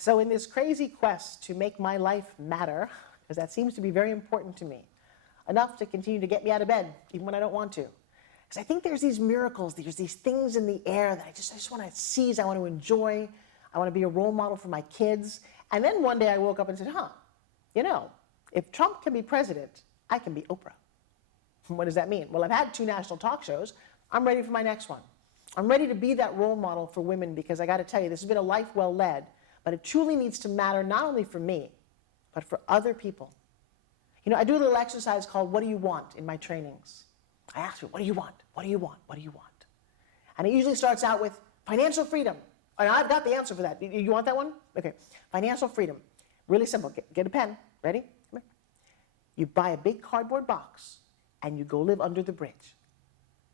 So in this crazy quest to make my life matter, because that seems to be very important to me, enough to continue to get me out of bed, even when I don't want to, because I think there's these miracles, there's these things in the air that I just want to seize, I want to enjoy, I want to be a role model for my kids. And then one day I woke up and said, you know, if Trump can be president, I can be Oprah. What does that mean? Well, I've had 2 national talk shows. I'm ready for my next one. I'm ready to be that role model for women, because I got to tell you, this has been a life well led, but it truly needs to matter not only for me, but for other people. You know, I do a little exercise called "What do you want?" in my trainings. I ask you, what do you want? What do you want? What do you want? And it usually starts out with financial freedom. And I've got the answer for that. You want that one? Okay. Financial freedom. Really simple. Get a pen. Ready? Come here. You buy a big cardboard box and you go live under the bridge.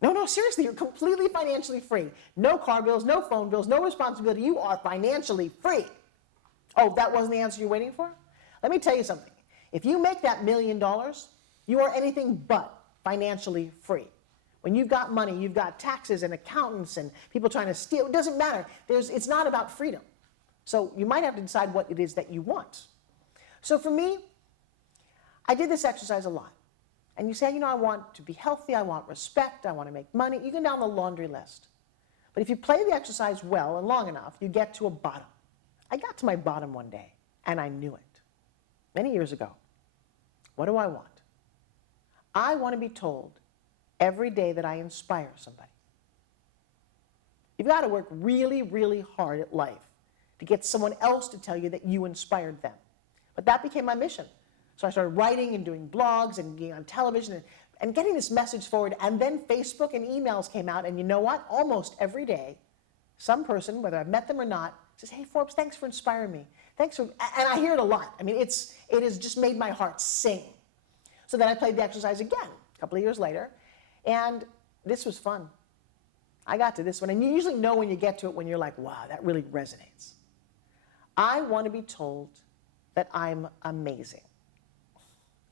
No, seriously, you're completely financially free. No car bills, no phone bills, no responsibility. You are financially free. Oh, that wasn't the answer you're waiting for? Let me tell you something. If you make that $1 million, you are anything but financially free. When you've got money, you've got taxes and accountants and people trying to steal. It doesn't matter. It's not about freedom. So you might have to decide what it is that you want. So for me, I did this exercise a lot. And you say, you know, I want to be healthy, I want respect, I want to make money. You go down the laundry list. But if you play the exercise well and long enough, you get to a bottom. I got to my bottom one day, and I knew it. Many years ago. What do I want? I want to be told every day that I inspire somebody. You've got to work really, really hard at life to get someone else to tell you that you inspired them. But that became my mission. So I started writing and doing blogs and being on television and getting this message forward. And then Facebook and emails came out. And you know what? Almost every day, some person, whether I've met them or not, says, hey, Forbes, thanks for inspiring me. Thanks for, and I hear it a lot. I mean, it has just made my heart sing. So then I played the exercise again a couple of years later. And this was fun. I got to this one. And you usually know when you get to it when you're like, wow, that really resonates. I want to be told that I'm amazing.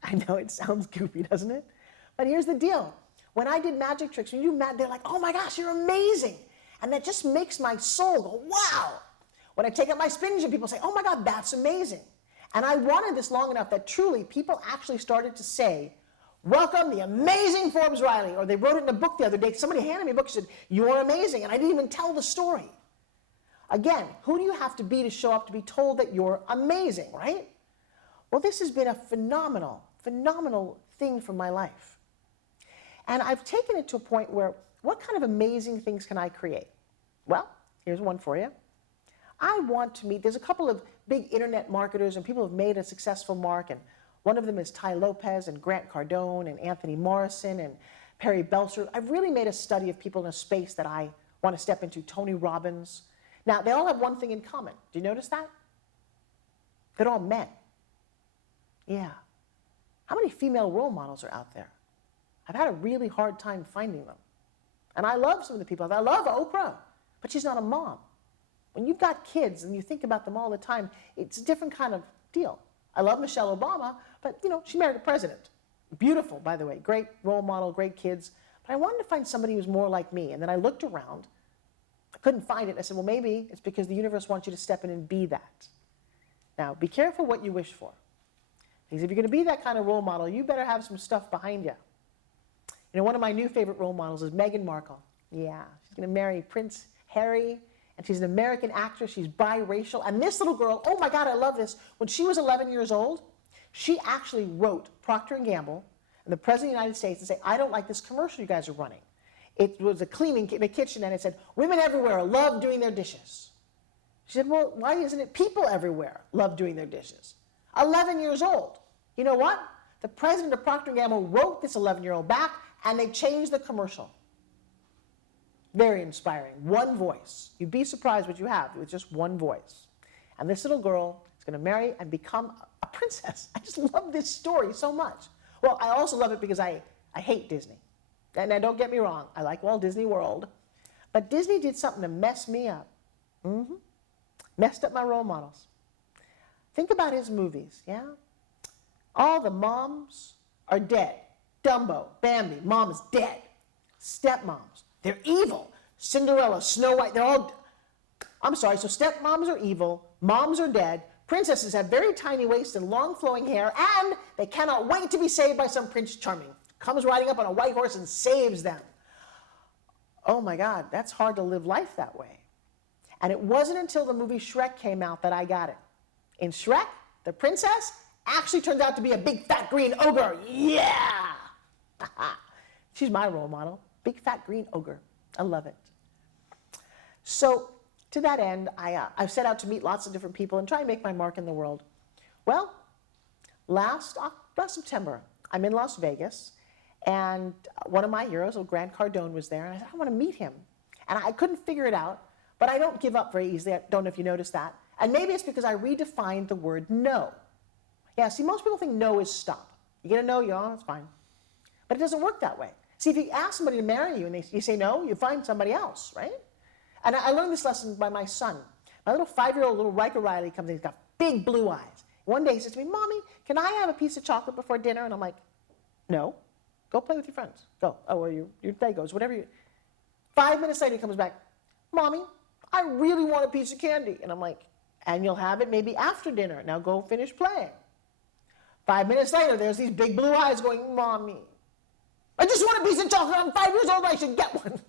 I know it sounds goofy, doesn't it? But here's the deal. When I did magic tricks, when you do they're like, oh my gosh, you're amazing. And that just makes my soul go, wow. When I take up my SpinGym, people say, oh my God, that's amazing. And I wanted this long enough that truly people actually started to say, welcome the amazing Forbes Riley. Or they wrote it in a book the other day. Somebody handed me a book and said, you're amazing. And I didn't even tell the story. Again, who do you have to be to show up to be told that you're amazing, right? Well, this has been a phenomenal thing for my life. And I've taken it to a point where, what kind of amazing things can I create? Well, here's one for you. I want to meet, there's a couple of big internet marketers and people who have made a successful mark, and one of them is Tai Lopez and Grant Cardone and Anthony Morrison and Perry Belcher. I've really made a study of people in a space that I want to step into, Tony Robbins. Now, they all have one thing in common. Do you notice that? They're all men. Yeah. How many female role models are out there? I've had a really hard time finding them. And I love some of the people. I love Oprah, but she's not a mom. When you've got kids and you think about them all the time, it's a different kind of deal. I love Michelle Obama, but you know, she married a president. Beautiful, by the way, great role model, great kids. But I wanted to find somebody who was more like me. And then I looked around, I couldn't find it. And I said, well, maybe it's because the universe wants you to step in and be that. Now, be careful what you wish for. Because if you're going to be that kind of role model, you better have some stuff behind you. You know, one of my new favorite role models is Meghan Markle. Yeah, she's going to marry Prince Harry, and she's an American actress. She's biracial. And this little girl, oh my God, I love this. When she was 11 years old, she actually wrote Procter & Gamble and the President of the United States and say, I don't like this commercial you guys are running. It was a cleaning in a kitchen, and it said, women everywhere love doing their dishes. She said, well, why isn't it people everywhere love doing their dishes? 11 years old. You know what? The president of Procter & Gamble wrote this 11-year-old back, and they changed the commercial. Very inspiring. One voice. You'd be surprised what you have with just one voice. And this little girl is going to marry and become a princess. I just love this story so much. Well, I also love it because I hate Disney. And now don't get me wrong. I like Walt Disney World. But Disney did something to mess me up. Messed up my role models. Think about his movies, yeah? All the moms are dead. Dumbo, Bambi, mom is dead. Stepmoms, they're evil. Cinderella, Snow White, they're all... I'm sorry, so stepmoms are evil, moms are dead, princesses have very tiny waists and long flowing hair, and they cannot wait to be saved by some Prince Charming. Comes riding up on a white horse and saves them. Oh my God, that's hard to live life that way. And it wasn't until the movie Shrek came out that I got it. In Shrek, the princess actually turns out to be a big fat green ogre. Yeah! She's my role model. Big fat green ogre. I love it. So to that end, I've set out to meet lots of different people and try and make my mark in the world. Well, last September, I'm in Las Vegas, and one of my heroes, Grant Cardone, was there, and I said, I want to meet him. And I couldn't figure it out, but I don't give up very easily. I don't know if you noticed that. And maybe it's because I redefined the word no. Yeah, see, most people think no is stop. You get a no, it's fine. But it doesn't work that way. See, if you ask somebody to marry you and you say no, you find somebody else, right? And I learned this lesson by my son. My little 5-year-old little Riker Riley comes in, he's got big blue eyes. One day he says to me, Mommy, can I have a piece of chocolate before dinner? And I'm like, no, go play with your friends. Go. Oh, well, your day goes, whatever you. 5 minutes later he comes back, Mommy, I really want a piece of candy. And I'm like, and you'll have it maybe after dinner. Now go finish playing. 5 minutes later, there's these big blue eyes going, Mommy, I just want a piece of chocolate. I'm 5 years old. I should get one.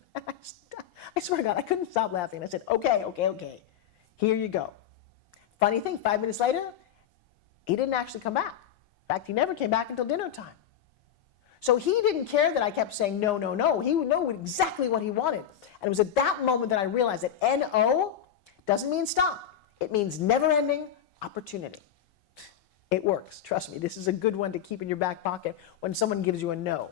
I swear to God, I couldn't stop laughing. I said, okay. Here you go. Funny thing, 5 minutes later, he didn't actually come back. In fact, he never came back until dinner time. So he didn't care that I kept saying no. He would know exactly what he wanted. And it was at that moment that I realized that N-O doesn't mean stop. It means never-ending opportunity. It works. Trust me, this is a good one to keep in your back pocket when someone gives you a no.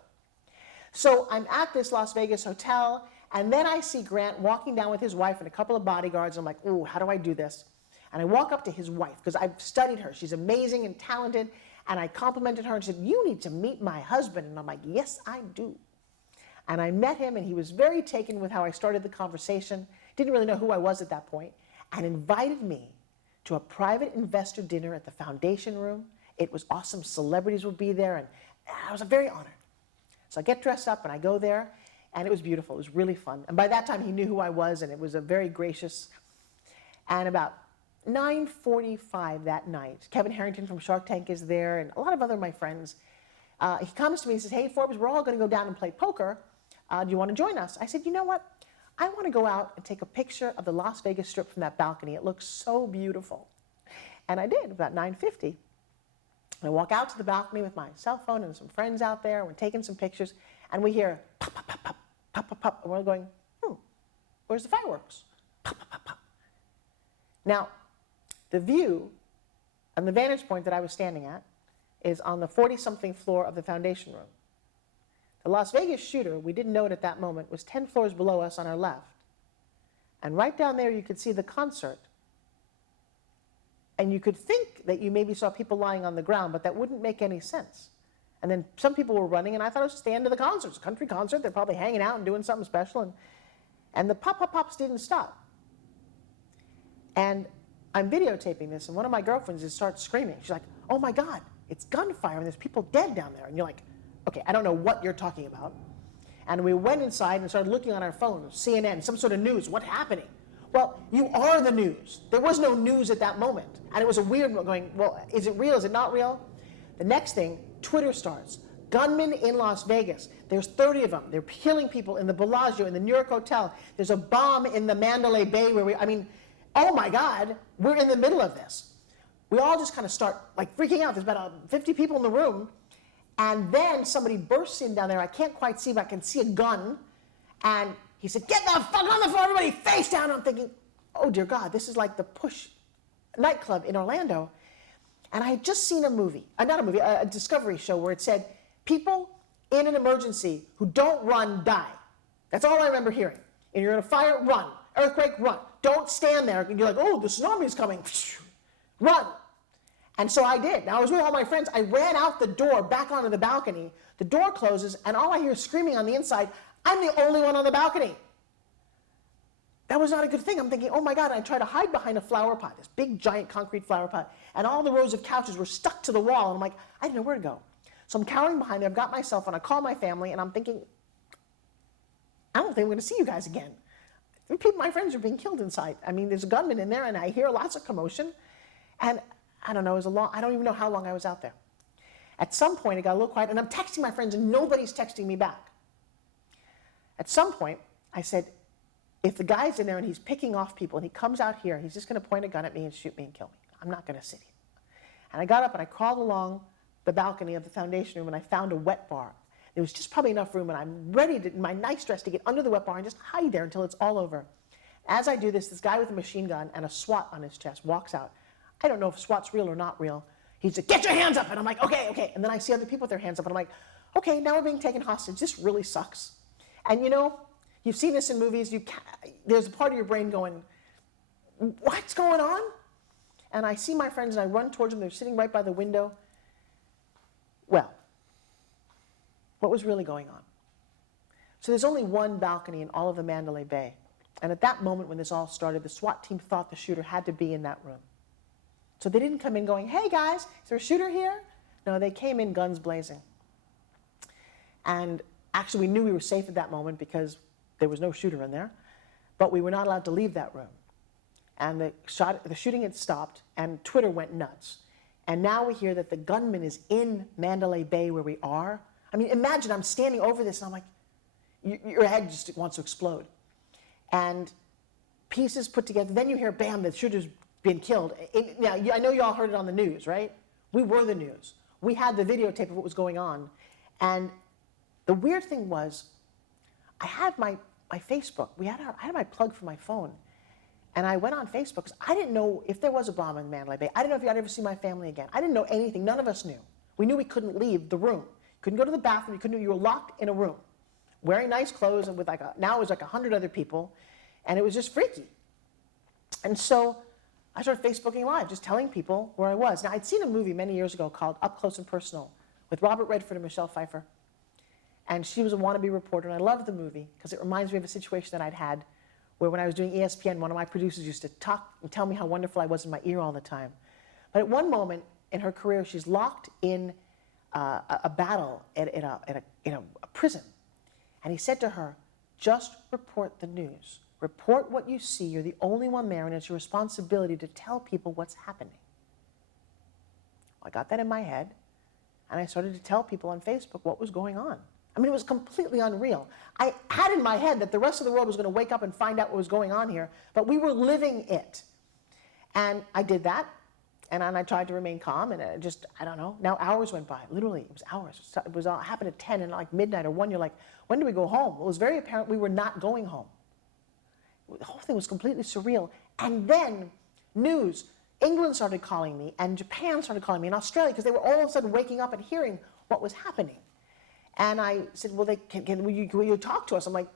So I'm at this Las Vegas hotel, and then I see Grant walking down with his wife and a couple of bodyguards. I'm like, ooh, how do I do this? And I walk up to his wife, because I've studied her. She's amazing and talented. And I complimented her and said, you need to meet my husband. And I'm like, yes, I do. And I met him, and he was very taken with how I started the conversation. Didn't really know who I was at that point, and invited me to a private investor dinner at the foundation room. It was awesome. Celebrities would be there, and I was very honored. So I get dressed up, and I go there, and it was beautiful. It was really fun. And by that time, he knew who I was, and it was a very gracious. And about 9:45 that night, Kevin Harrington from Shark Tank is there, and a lot of other of my friends. He comes to me and says, hey, Forbes, we're all going to go down and play poker. Do you want to join us? I said, you know what? I want to go out and take a picture of the Las Vegas Strip from that balcony. It looks so beautiful. And I did, about 9:50. I walk out to the balcony with my cell phone and some friends out there. We're taking some pictures, and we hear pop, pop, pop, pop, pop, pop, pop. And we're going, where's the fireworks? Pop, pop, pop, pop. Now, the view and the vantage point that I was standing at is on the 40-something floor of the foundation room. The Las Vegas shooter, we didn't know it at that moment, was 10 floors below us on our left. And right down there, you could see the concert. And you could think that you maybe saw people lying on the ground, but that wouldn't make any sense. And then some people were running, and I thought it was just the end of the concert. It's a country concert. They're probably hanging out and doing something special. And the pop-pop-pops didn't stop. And I'm videotaping this, and one of my girlfriends just starts screaming. She's like, oh my God, it's gunfire, and there's people dead down there. And you're like, okay, I don't know what you're talking about. And we went inside and started looking on our phones, CNN, some sort of news. What's happening? Well, you are the news. There was no news at that moment. And it was a weird going, well, is it real? Is it not real? The next thing, Twitter starts. Gunmen in Las Vegas. There's 30 of them. They're killing people in the Bellagio, in the New York Hotel. There's a bomb in the Mandalay Bay where oh my God, we're in the middle of this. We all just kind of start like freaking out. There's about 50 people in the room. And then somebody bursts in down there. I can't quite see, but I can see a gun. And he said, get the fuck on the floor, everybody, face down. I'm thinking, oh dear God, this is like the Push nightclub in Orlando. And I had just seen a Discovery show where it said, people in an emergency who don't run die. That's all I remember hearing. And you're in a fire, run. Earthquake, run. Don't stand there. And you're like, oh, the tsunami's coming. Run. And so I did. Now I was with all my friends. I ran out the door back onto the balcony. The door closes, and all I hear is screaming on the inside, I'm the only one on the balcony. That was not a good thing. I'm thinking, oh my God, I tried to hide behind a flower pot, this big, giant concrete flower pot, and all the rows of couches were stuck to the wall, and I'm like, I didn't know where to go. So I'm cowering behind there. I've got my cell phone. I call my family, and I'm thinking, I don't think I'm going to see you guys again. And people, my friends are being killed inside. I mean, there's a gunman in there, and I hear lots of commotion. And I don't know, I don't even know how long I was out there. At some point, it got a little quiet, and I'm texting my friends, and nobody's texting me back. At some point, I said, if the guy's in there and he's picking off people, and he comes out here, he's just going to point a gun at me and shoot me and kill me. I'm not going to sit here. And I got up and I crawled along the balcony of the foundation room, and I found a wet bar. There was just probably enough room, and I'm ready to, in my nice dress, to get under the wet bar and just hide there until it's all over. As I do this, this guy with a machine gun and a SWAT on his chest walks out. I don't know if SWAT's real or not real. He's like, get your hands up. And I'm like, okay, okay. And then I see other people with their hands up, and I'm like, okay, now we're being taken hostage. This really sucks. And you know, you've seen this in movies. There's a part of your brain going, what's going on? And I see my friends, and I run towards them. They're sitting right by the window. Well, what was really going on? So there's only one balcony in all of the Mandalay Bay. And at that moment when this all started, the SWAT team thought the shooter had to be in that room. So they didn't come in going, hey guys, is there a shooter here? No, they came in guns blazing. And actually we knew we were safe at that moment because there was no shooter in there, but we were not allowed to leave that room. And the shooting had stopped, and Twitter went nuts. And now we hear that the gunman is in Mandalay Bay where we are. I mean, imagine I'm standing over this, and I'm like, your head just wants to explode. And pieces put together, then you hear, bam, the shooter's been killed. Now, I know you all heard it on the news, right? We were the news. We had the videotape of what was going on. And the weird thing was, I had my Facebook. I had my plug for my phone. And I went on Facebook because I didn't know if there was a bomb in Mandalay Bay. I didn't know if I'd ever see my family again. I didn't know anything. None of us knew. We knew we couldn't leave the room. Couldn't go to the bathroom. You were locked in a room, wearing nice clothes, and with now it was like 100 other people, and it was just freaky. And so I started Facebooking Live, just telling people where I was. Now, I'd seen a movie many years ago called Up Close and Personal with Robert Redford and Michelle Pfeiffer. And she was a wannabe reporter, and I loved the movie because it reminds me of a situation that I'd had where when I was doing ESPN, one of my producers used to talk and tell me how wonderful I was in my ear all the time. But at one moment in her career, she's locked in a battle in a prison. And he said to her, just report the news. Report what you see. You're the only one there, and it's your responsibility to tell people what's happening. Well, I got that in my head, and I started to tell people on Facebook what was going on. I mean, it was completely unreal. I had in my head that the rest of the world was going to wake up and find out what was going on here, but we were living it. And I did that, and I tried to remain calm, and I don't know. Now hours went by. Literally, it was hours. It happened at 10, and like midnight or 1, you're like, when do we go home? Well, it was very apparent we were not going home. The whole thing was completely surreal. And then news. England started calling me, and Japan started calling me, and Australia, because they were all of a sudden waking up and hearing what was happening. And I said, well, will you talk to us? I'm like,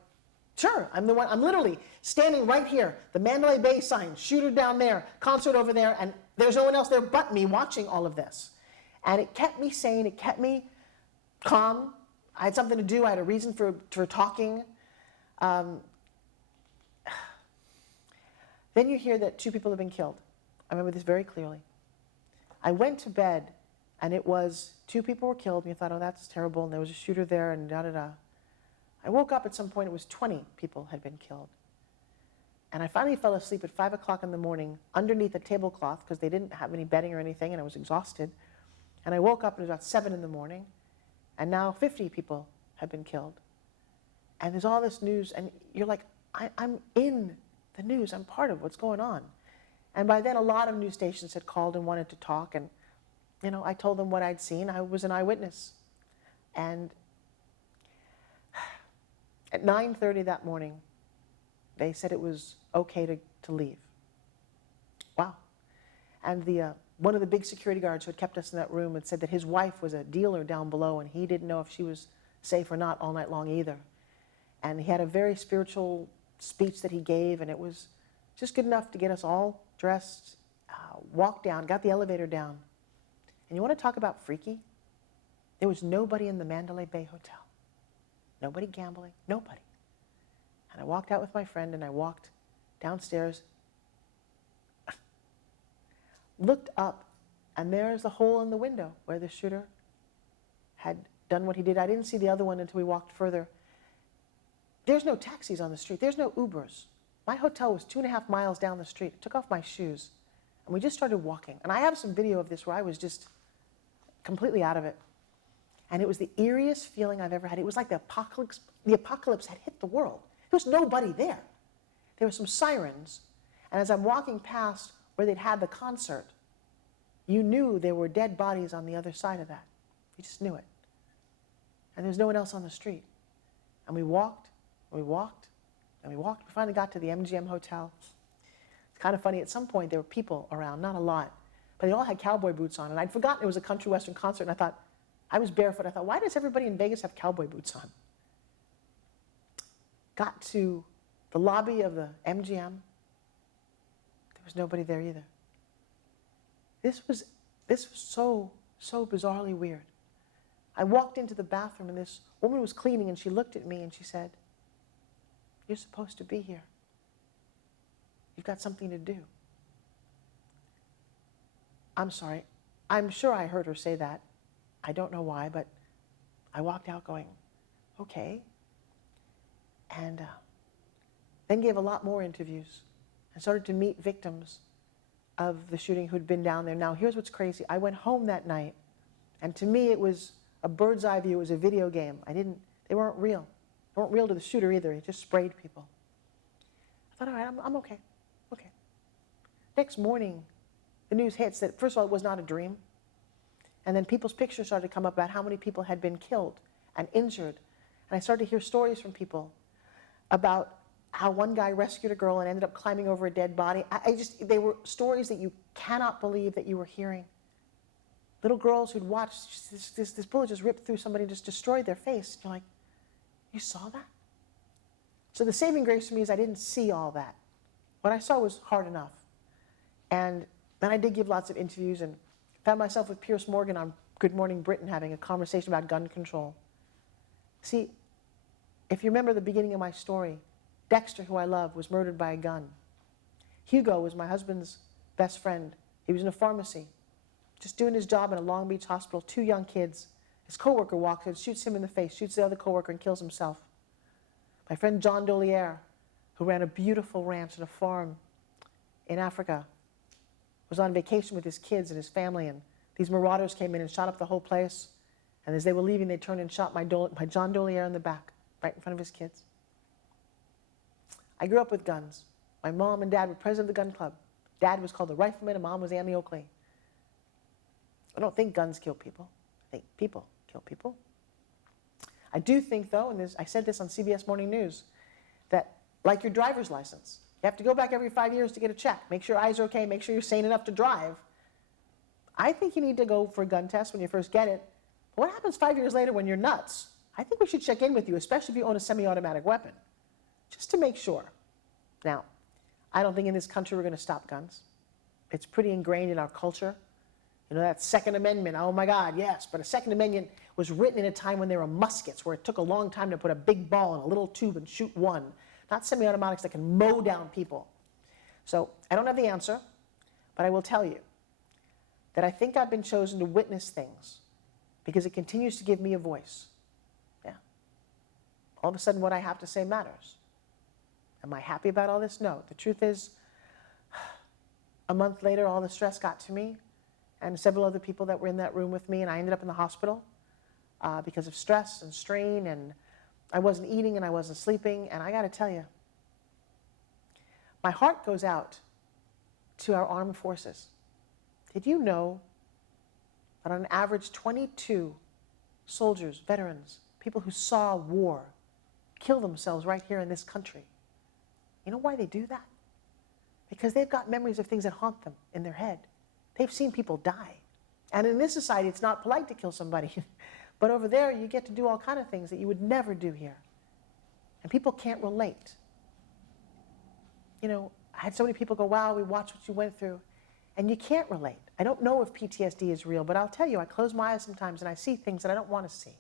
sure. I'm the one. I'm literally standing right here. The Mandalay Bay sign, shooter down there, concert over there, and there's no one else there but me watching all of this. And it kept me sane. It kept me calm. I had something to do. I had a reason for talking. Then you hear that 2 people have been killed. I remember this very clearly. I went to bed, and it was 2 people were killed, and you thought, oh, that's terrible, and there was a shooter there, and da-da-da. I woke up at some point, it was 20 people had been killed. And I finally fell asleep at 5 o'clock in the morning underneath a tablecloth because they didn't have any bedding or anything, and I was exhausted. And I woke up, and it was about 7 in the morning, and now 50 people have been killed. And there's all this news, and you're like, I'm in the news. I'm part of what's going on. And by then, a lot of news stations had called and wanted to talk, and you know, I told them what I'd seen. I was an eyewitness. And at 9:30 that morning, they said it was okay to leave. Wow. And one of the big security guards who had kept us in that room had said that his wife was a dealer down below, and he didn't know if she was safe or not all night long either. And he had a very spiritual speech that he gave, and it was just good enough to get us all dressed, walked down, got the elevator down. And you want to talk about freaky? There was nobody in the Mandalay Bay Hotel. Nobody gambling, nobody. And I walked out with my friend, and I walked downstairs, looked up, and there's the hole in the window where the shooter had done what he did. I didn't see the other one until we walked further. There's no taxis on the street. There's no Ubers. My hotel was 2.5 miles down the street. I took off my shoes, and we just started walking. And I have some video of this where I was just completely out of it. And it was the eeriest feeling I've ever had. It was like the apocalypse had hit the world. There was nobody there. There were some sirens. And as I'm walking past where they'd had the concert, you knew there were dead bodies on the other side of that. You just knew it. And there was no one else on the street. And we walked, and we walked, and we walked. We finally got to the MGM hotel. It's kind of funny. At some point, there were people around, not a lot, but they all had cowboy boots on. And I'd forgotten it was a country western concert, and I thought, I was barefoot. I thought, why does everybody in Vegas have cowboy boots on? Got to the lobby of the MGM. There was nobody there either. This was so bizarrely weird. I walked into the bathroom, and this woman was cleaning, and she looked at me, and she said, "You're supposed to be here. You've got something to do." I'm sorry. I'm sure I heard her say that. I don't know why, but I walked out going, okay. And then gave a lot more interviews and started to meet victims of the shooting who'd been down there. Now, here's what's crazy. I went home that night, and to me it was a bird's eye view. It was a video game. They weren't real. They weren't real to the shooter either. He just sprayed people. I thought, all right, I'm okay. Okay. Next morning, the news hits that, first of all, it was not a dream. And then people's pictures started to come up about how many people had been killed and injured. And I started to hear stories from people about how one guy rescued a girl and ended up climbing over a dead body. They were stories that you cannot believe that you were hearing. Little girls who'd watched this bullet just ripped through somebody and just destroyed their face. You're like, you saw that? So the saving grace for me is I didn't see all that. What I saw was hard enough. And then I did give lots of interviews and found myself with Piers Morgan on Good Morning Britain having a conversation about gun control. See, if you remember the beginning of my story, Dexter, who I love, was murdered by a gun. Hugo was my husband's best friend. He was in a pharmacy, just doing his job in a Long Beach hospital, 2 young kids. His coworker walks in, shoots him in the face, shoots the other coworker, and kills himself. My friend John Doliere, who ran a beautiful ranch and a farm in Africa, was on vacation with his kids and his family, and these marauders came in and shot up the whole place. And as they were leaving, they turned and shot my John Doliere in the back, right in front of his kids. I grew up with guns. My mom and dad were president of the gun club. Dad was called the Rifleman, and mom was Annie Oakley. I don't think guns kill people. I think people kill people. I do think, though, and I said this on CBS Morning News, that like your driver's license, you have to go back every 5 years to get a check. Make sure your eyes are okay. Make sure you're sane enough to drive. I think you need to go for a gun test when you first get it. But what happens 5 years later when you're nuts? I think we should check in with you, especially if you own a semi-automatic weapon, just to make sure. Now, I don't think in this country we're going to stop guns. It's pretty ingrained in our culture. You know, that Second Amendment, oh my God, yes. But a Second Amendment was written in a time when there were muskets, where it took a long time to put a big ball in a little tube and shoot one. Not semi-automatics that can mow down people. So I don't have the answer, but I will tell you that I think I've been chosen to witness things because it continues to give me a voice. Yeah. All of a sudden what I have to say matters. Am I happy about all this? No. The truth is, a month later, all the stress got to me and several other people that were in that room with me, and I ended up in the hospital because of stress and strain, and I wasn't eating and I wasn't sleeping, and I got to tell you, my heart goes out to our armed forces. Did you know that on average 22 soldiers, veterans, people who saw war, kill themselves right here in this country? You know why they do that? Because they've got memories of things that haunt them in their head. They've seen people die. And in this society, it's not polite to kill somebody. But over there, you get to do all kinds of things that you would never do here. And people can't relate. You know, I had so many people go, wow, we watched what you went through. And you can't relate. I don't know if PTSD is real, but I'll tell you, I close my eyes sometimes and I see things that I don't want to see.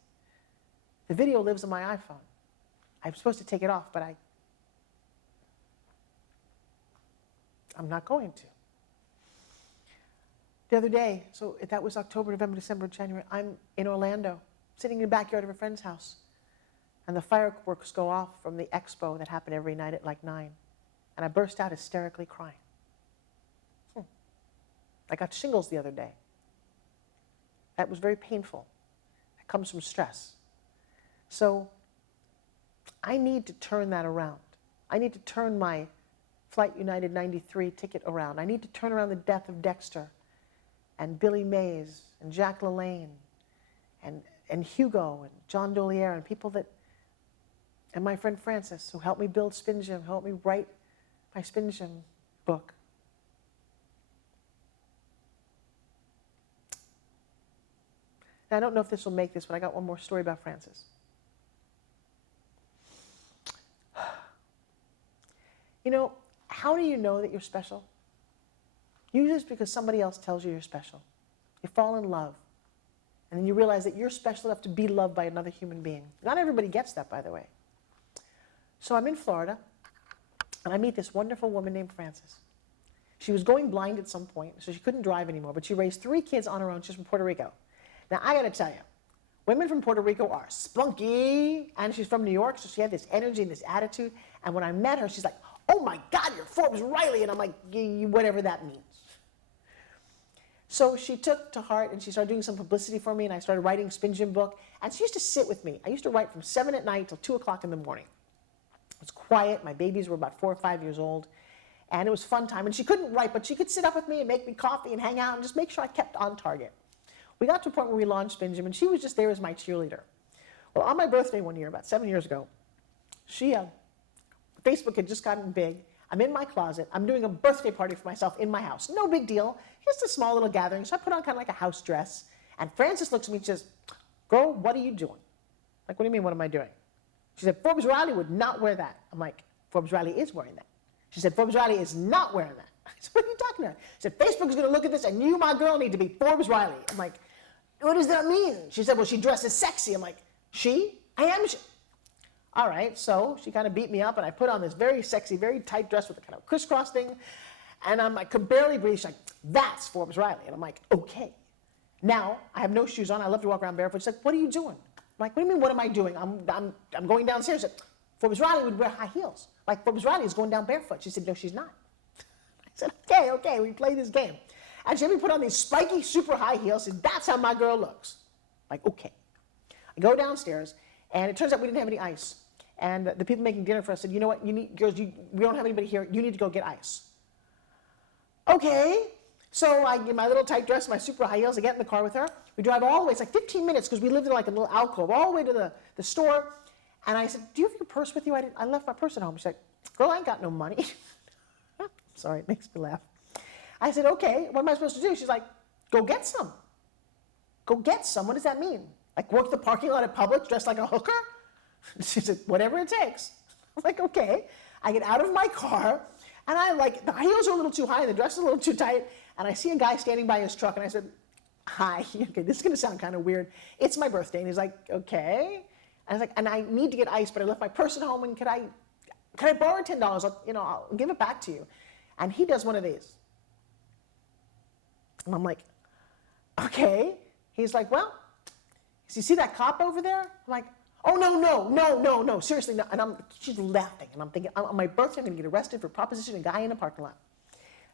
The video lives on my iPhone. I'm supposed to take it off, but I'm not going to. The other day, so that was October, November, December, January, I'm in Orlando, sitting in the backyard of a friend's house, and the fireworks go off from the expo that happened every night at like 9. and I burst out hysterically crying. I got shingles the other day. That was very painful. It comes from stress. So I need to turn that around. I need to turn my Flight United 93 ticket around. I need to turn around the death of Dexter and Billy Mays and Jack LaLanne and Hugo and John Doliere and people that, and my friend Francis, who helped me build SpinGym, helped me write my SpinGym book. Now, I don't know if this will make this, but I got one more story about Francis. You know, how do you know that you're special? Usually it's because somebody else tells you you're special. You fall in love, and then you realize that you're special enough to be loved by another human being. Not everybody gets that, by the way. So I'm in Florida, and I meet this wonderful woman named Frances. She was going blind at some point, so she couldn't drive anymore, but she raised 3 kids on her own. She's from Puerto Rico. Now, I got to tell you, women from Puerto Rico are spunky, and she's from New York, so she had this energy and this attitude, and when I met her, she's like, oh my God, you're Forbes Riley, and I'm like, whatever that means. So she took to heart, and she started doing some publicity for me, and I started writing a SpinGym book, and she used to sit with me. I used to write from 7 at night till 2 o'clock in the morning. It was quiet. My babies were about 4 or 5 years old, and it was fun time, and she couldn't write, but she could sit up with me and make me coffee and hang out and just make sure I kept on target. We got to a point where we launched SpinGym, and she was just there as my cheerleader. Well, on my birthday one year, about 7 years ago, Facebook had just gotten big. I'm in my closet. I'm doing a birthday party for myself in my house. No big deal. Just a small little gathering. So I put on kind of like a house dress. And Frances looks at me and says, girl, what are you doing? Like, what do you mean, what am I doing? She said, Forbes Riley would not wear that. I'm like, Forbes Riley is wearing that. She said, Forbes Riley is not wearing that. I said, what are you talking about? She said, Facebook's going to look at this and you, my girl, need to be Forbes Riley. I'm like, what does that mean? She said, well, she dresses sexy. I'm like, she? I am she. All right, so she kind of beat me up, and I put on this very sexy, very tight dress with a kind of crisscross thing, and I could barely breathe. She's like, that's Forbes Riley. And I'm like, okay. Now, I have no shoes on. I love to walk around barefoot. She's like, what are you doing? I'm like, what do you mean, what am I doing? I'm going downstairs. She said, Forbes Riley would wear high heels. Like, Forbes Riley is going down barefoot. She said, no, she's not. I said, okay, we play this game. And she had me put on these spiky, super high heels. Said, that's how my girl looks. Like, okay. I go downstairs, and it turns out we didn't have any ice. And the people making dinner for us said, you know what, girls, we don't have anybody here. You need to go get ice. Okay. So I get my little tight dress, my super high heels. I get in the car with her. We drive all the way. It's like 15 minutes because we lived in like a little alcove all the way to the store. And I said, do you have your purse with you? I left my purse at home. She's like, girl, I ain't got no money. Sorry, it makes me laugh. I said, okay, what am I supposed to do? She's like, go get some. Go get some. What does that mean? Like work the parking lot at Publix dressed like a hooker? She said, whatever it takes. I'm like, okay. I get out of my car, and the heels are a little too high, and the dress is a little too tight, and I see a guy standing by his truck, and I said, hi, okay, this is going to sound kind of weird. It's my birthday. And he's like, okay. And I was like, and I need to get ice, but I left my purse at home, and could I borrow $10? I'll give it back to you. And he does one of these. And I'm like, okay. He's like, well, you see that cop over there? I'm like, oh, no, seriously, no. And she's laughing, and I'm thinking, on my birthday, I'm going to get arrested for propositioning a guy in a parking lot.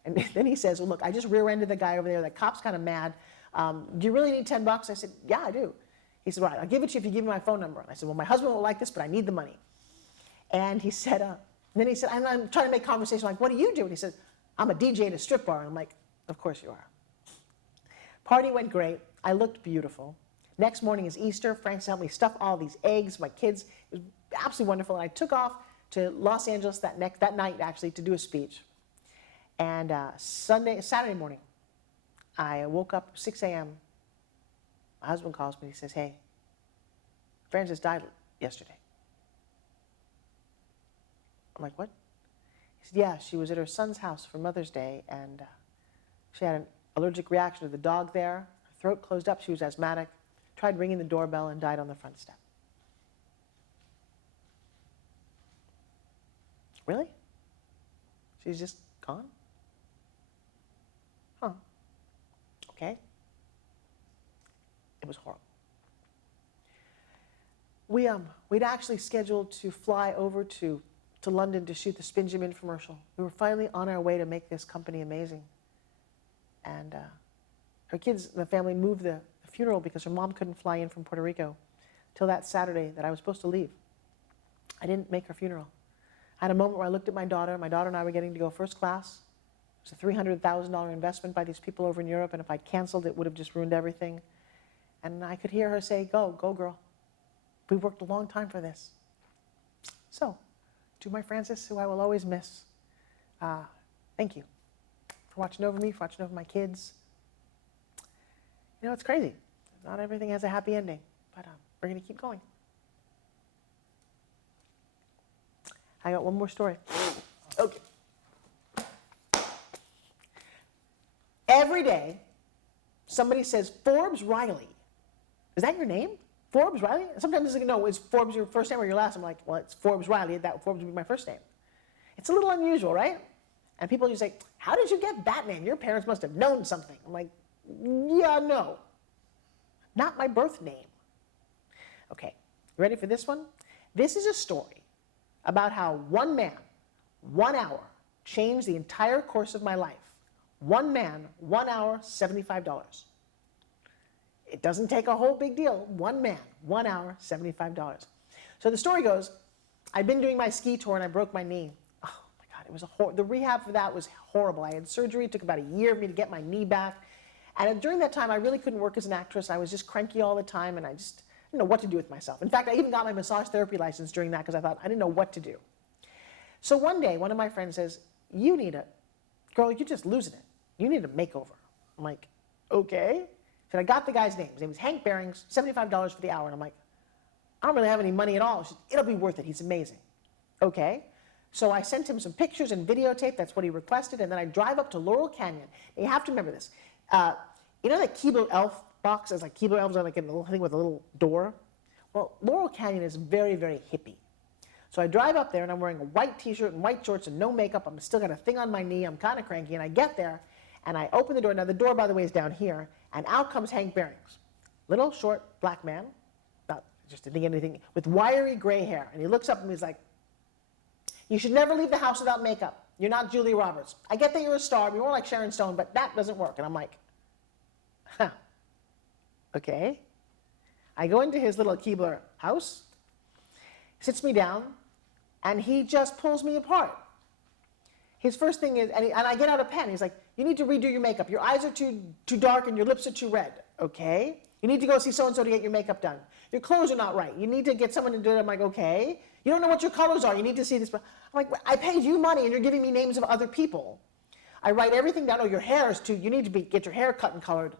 And then he says, well, look, I just rear-ended the guy over there. That cop's kind of mad. Do you really need $10? I said, yeah, I do. He said, right, I'll give it to you if you give me my phone number. And I said, well, my husband won't like this, but I need the money. And he said, and I'm trying to make conversation, like, what do you do? And he said, I'm a DJ at a strip bar. And I'm like, of course you are. Party went great. I looked beautiful. Next morning is Easter. Francis helped me stuff all these eggs, my kids. It was absolutely wonderful. And I took off to Los Angeles that night, actually, to do a speech. And Saturday morning, I woke up 6 a.m. My husband calls me. He says, hey, Frances died yesterday. I'm like, what? He said, yeah, she was at her son's house for Mother's Day, and she had an allergic reaction to the dog there. Her throat closed up. She was asthmatic. Tried ringing the doorbell and died on the front step. Really? She's just gone? Huh. Okay. It was horrible. We'd actually scheduled to fly over to to London to shoot the SpinGym infomercial. We were finally on our way to make this company amazing. And her kids, the family moved the funeral because her mom couldn't fly in from Puerto Rico till that Saturday that I was supposed to leave. I didn't make her funeral. I had a moment where I looked at my daughter. My daughter and I were getting to go first class. It was a $300,000 investment by these people over in Europe, and if I'd canceled, it would have just ruined everything. And I could hear her say, go, go girl. We worked a long time for this. So, to my Frances, who I will always miss, thank you for watching over me, for watching over my kids. You know, it's crazy. Not everything has a happy ending, but we're going to keep going. I got one more story. Okay. Every day, somebody says, Forbes Riley. Is that your name? Forbes Riley? Sometimes it's like, no, is Forbes your first name or your last? I'm like, well, it's Forbes Riley. That Forbes would be my first name. It's a little unusual, right? And people just say, how did you get that name? Your parents must have known something. I'm like, yeah, no. Not my birth name. Okay, you ready for this one? This is a story about how one man, 1 hour, changed the entire course of my life. One man, 1 hour, $75. It doesn't take a whole big deal. One man, 1 hour, $75. So the story goes, I'd been doing my ski tour and I broke my knee. Oh my God, it was the rehab for that was horrible. I had surgery. It took about a year for me to get my knee back. And during that time, I really couldn't work as an actress. I was just cranky all the time, and I just didn't know what to do with myself. In fact, I even got my massage therapy license during that because I thought I didn't know what to do. So one day, one of my friends says, girl, you're just losing it. You need a makeover. I'm like, okay. So I got the guy's name. His name was Hank Bearings, $75 for the hour. And I'm like, I don't really have any money at all. She said, it'll be worth it. He's amazing. Okay. So I sent him some pictures and videotape. That's what he requested. And then I drive up to Laurel Canyon. And you have to remember this. You know that Keebler Elf box? It's like Keebler Elves are like in a little thing with a little door. Well, Laurel Canyon is very, very hippie. So I drive up there and I'm wearing a white t-shirt and white shorts and no makeup. I'm still got a thing on my knee. I'm kind of cranky. And I get there and I open the door. Now the door, by the way, is down here. And out comes Hank Bearings. Little, short, black man. Just didn't think anything. With wiry gray hair. And he looks up and he's like, you should never leave the house without makeup. You're not Julia Roberts. I get that you're a star. You're more like Sharon Stone, but that doesn't work. And I'm like, huh. Okay. I go into his little Keebler house, sits me down, and he just pulls me apart. His first thing is, and I get out a pen. He's like, you need to redo your makeup. Your eyes are too dark and your lips are too red. Okay. You need to go see so-and-so to get your makeup done. Your clothes are not right. You need to get someone to do it. I'm like, okay. You don't know what your colors are. You need to see this. I'm like, I paid you money and you're giving me names of other people. I write everything down. Oh, your hair is too, you need to get your hair cut and colored.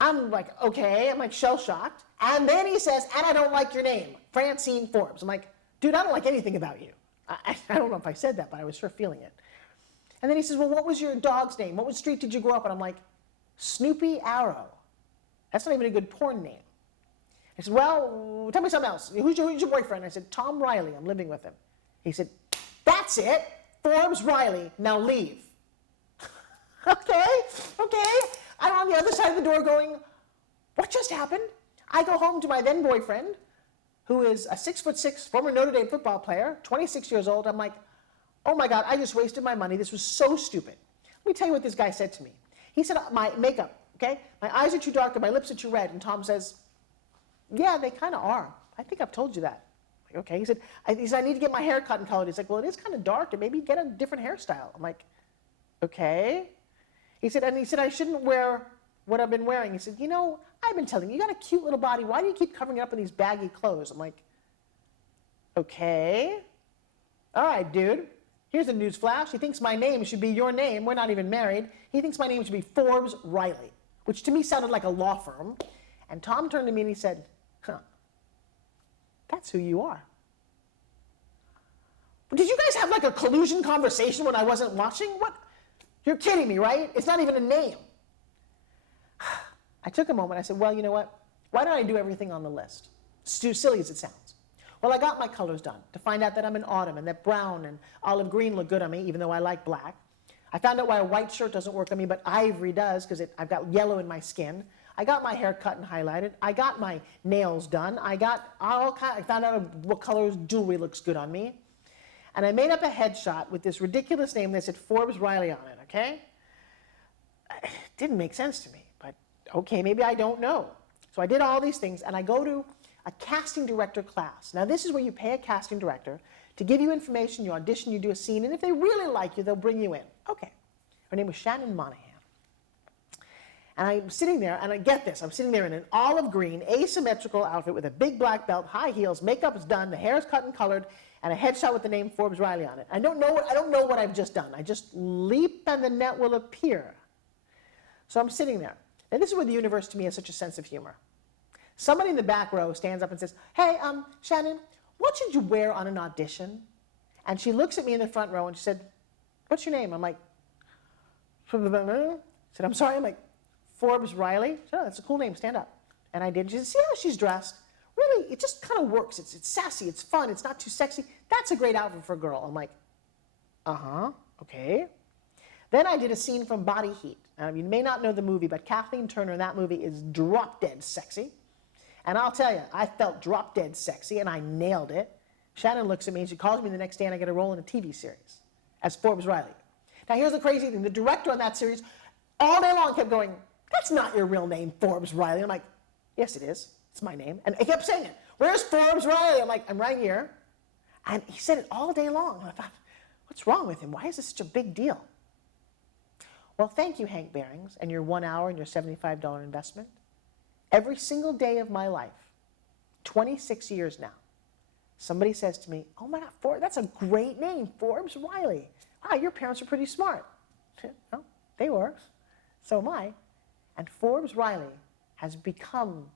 I'm like, okay. I'm like shell-shocked. And then he says, and I don't like your name, Francine Forbes. I'm like, dude, I don't like anything about you. I don't know if I said that, but I was sure feeling it. And then he says, well, what was your dog's name? What street did you grow up on? I'm like, Snoopy Arrow. That's not even a good porn name. He said, well, tell me something else. Who's your boyfriend? I said, Tom Riley. I'm living with him. He said, that's it. Forbes Riley. Now leave. Okay. I'm on the other side of the door going, what just happened? I go home to my then boyfriend, who is a 6'6" former Notre Dame football player, 26 years old. I'm like, oh my God, I just wasted my money. This was so stupid. Let me tell you what this guy said to me. He said, my makeup, okay? My eyes are too dark and my lips are too red. And Tom says, yeah, they kind of are. I think I've told you that. I'm like, okay. He said, I need to get my hair cut and colored. He's like, well, it is kind of dark and maybe get a different hairstyle. I'm like, okay. He said, I shouldn't wear what I've been wearing. He said, you know, I've been telling you, you got a cute little body. Why do you keep covering it up in these baggy clothes? I'm like, okay. All right, dude. Here's a news flash. He thinks my name should be your name. We're not even married. He thinks my name should be Forbes Riley, which to me sounded like a law firm. And Tom turned to me and he said, that's who you are. Did you guys have like a collusion conversation when I wasn't watching? What? You're kidding me, right? It's not even a name. I took a moment. I said, well, you know what? Why don't I do everything on the list? It's too silly as it sounds. Well, I got my colors done to find out that I'm in autumn and that brown and olive green look good on me, even though I like black. I found out why a white shirt doesn't work on me, but ivory does because I've got yellow in my skin. I got my hair cut and highlighted. I got my nails done. I found out what color jewelry looks good on me. And I made up a headshot with this ridiculous name that said Forbes Riley on it, okay? It didn't make sense to me, but okay, maybe I don't know. So I did all these things, and I go to a casting director class. Now, this is where you pay a casting director to give you information, you audition, you do a scene, and if they really like you, they'll bring you in. Okay. Her name was Shannon Monahan. And I'm sitting there, and I get this, I'm sitting there in an olive green, asymmetrical outfit with a big black belt, high heels, makeup is done, the hair is cut and colored, and a headshot with the name Forbes Riley on it. I don't know what I've just done. I just leap and the net will appear. So I'm sitting there. And this is where the universe to me has such a sense of humor. Somebody in the back row stands up and says, hey, Shannon, what should you wear on an audition? And she looks at me in the front row and she said, what's your name? I'm like, I said, I'm sorry. I'm like, Forbes Riley? She said, oh, that's a cool name, stand up. And I did. She said, see how she's dressed? Really, it just kind of works. It's sassy, it's fun, it's not too sexy. That's a great outfit for a girl. I'm like, okay. Then I did a scene from Body Heat. You may not know the movie, but Kathleen Turner in that movie is drop dead sexy. And I'll tell you, I felt drop dead sexy, and I nailed it. Shannon looks at me, and she calls me the next day, and I get a role in a TV series as Forbes Riley. Now, here's the crazy thing. The director on that series all day long kept going, that's not your real name, Forbes Riley. I'm like, yes, it is. It's my name. And he kept saying it. Where's Forbes Riley? I'm like, I'm right here. And he said it all day long. And I thought, what's wrong with him? Why is this such a big deal? Well, thank you, Hank Behrings, and your 1 hour and your $75 investment. Every single day of my life, 26 years now, somebody says to me, oh my God, that's a great name, Forbes Riley. Wow, your parents are pretty smart. Well, they were. So am I. And Forbes Riley has become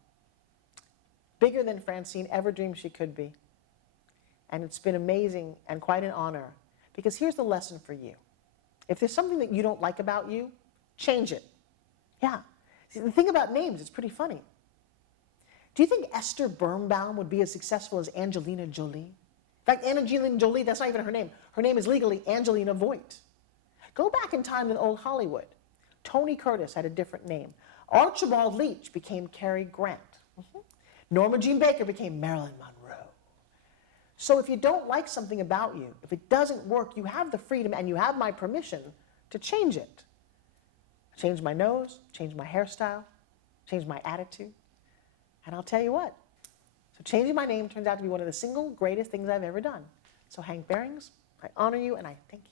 bigger than Francine ever dreamed she could be. And it's been amazing and quite an honor. Because here's the lesson for you. If there's something that you don't like about you, change it. Yeah. See, the thing about names, it's pretty funny. Do you think Esther Birnbaum would be as successful as Angelina Jolie? In fact, Angelina Jolie, that's not even her name. Her name is legally Angelina Voigt. Go back in time in old Hollywood. Tony Curtis had a different name. Archibald Leach became Cary Grant. Norma Jean Baker became Marilyn Monroe. So if you don't like something about you, if it doesn't work, you have the freedom and you have my permission to change it. Change my nose, change my hairstyle, change my attitude. And I'll tell you what, so changing my name turns out to be one of the single greatest things I've ever done. So Hank Behrings, I honor you and I thank you.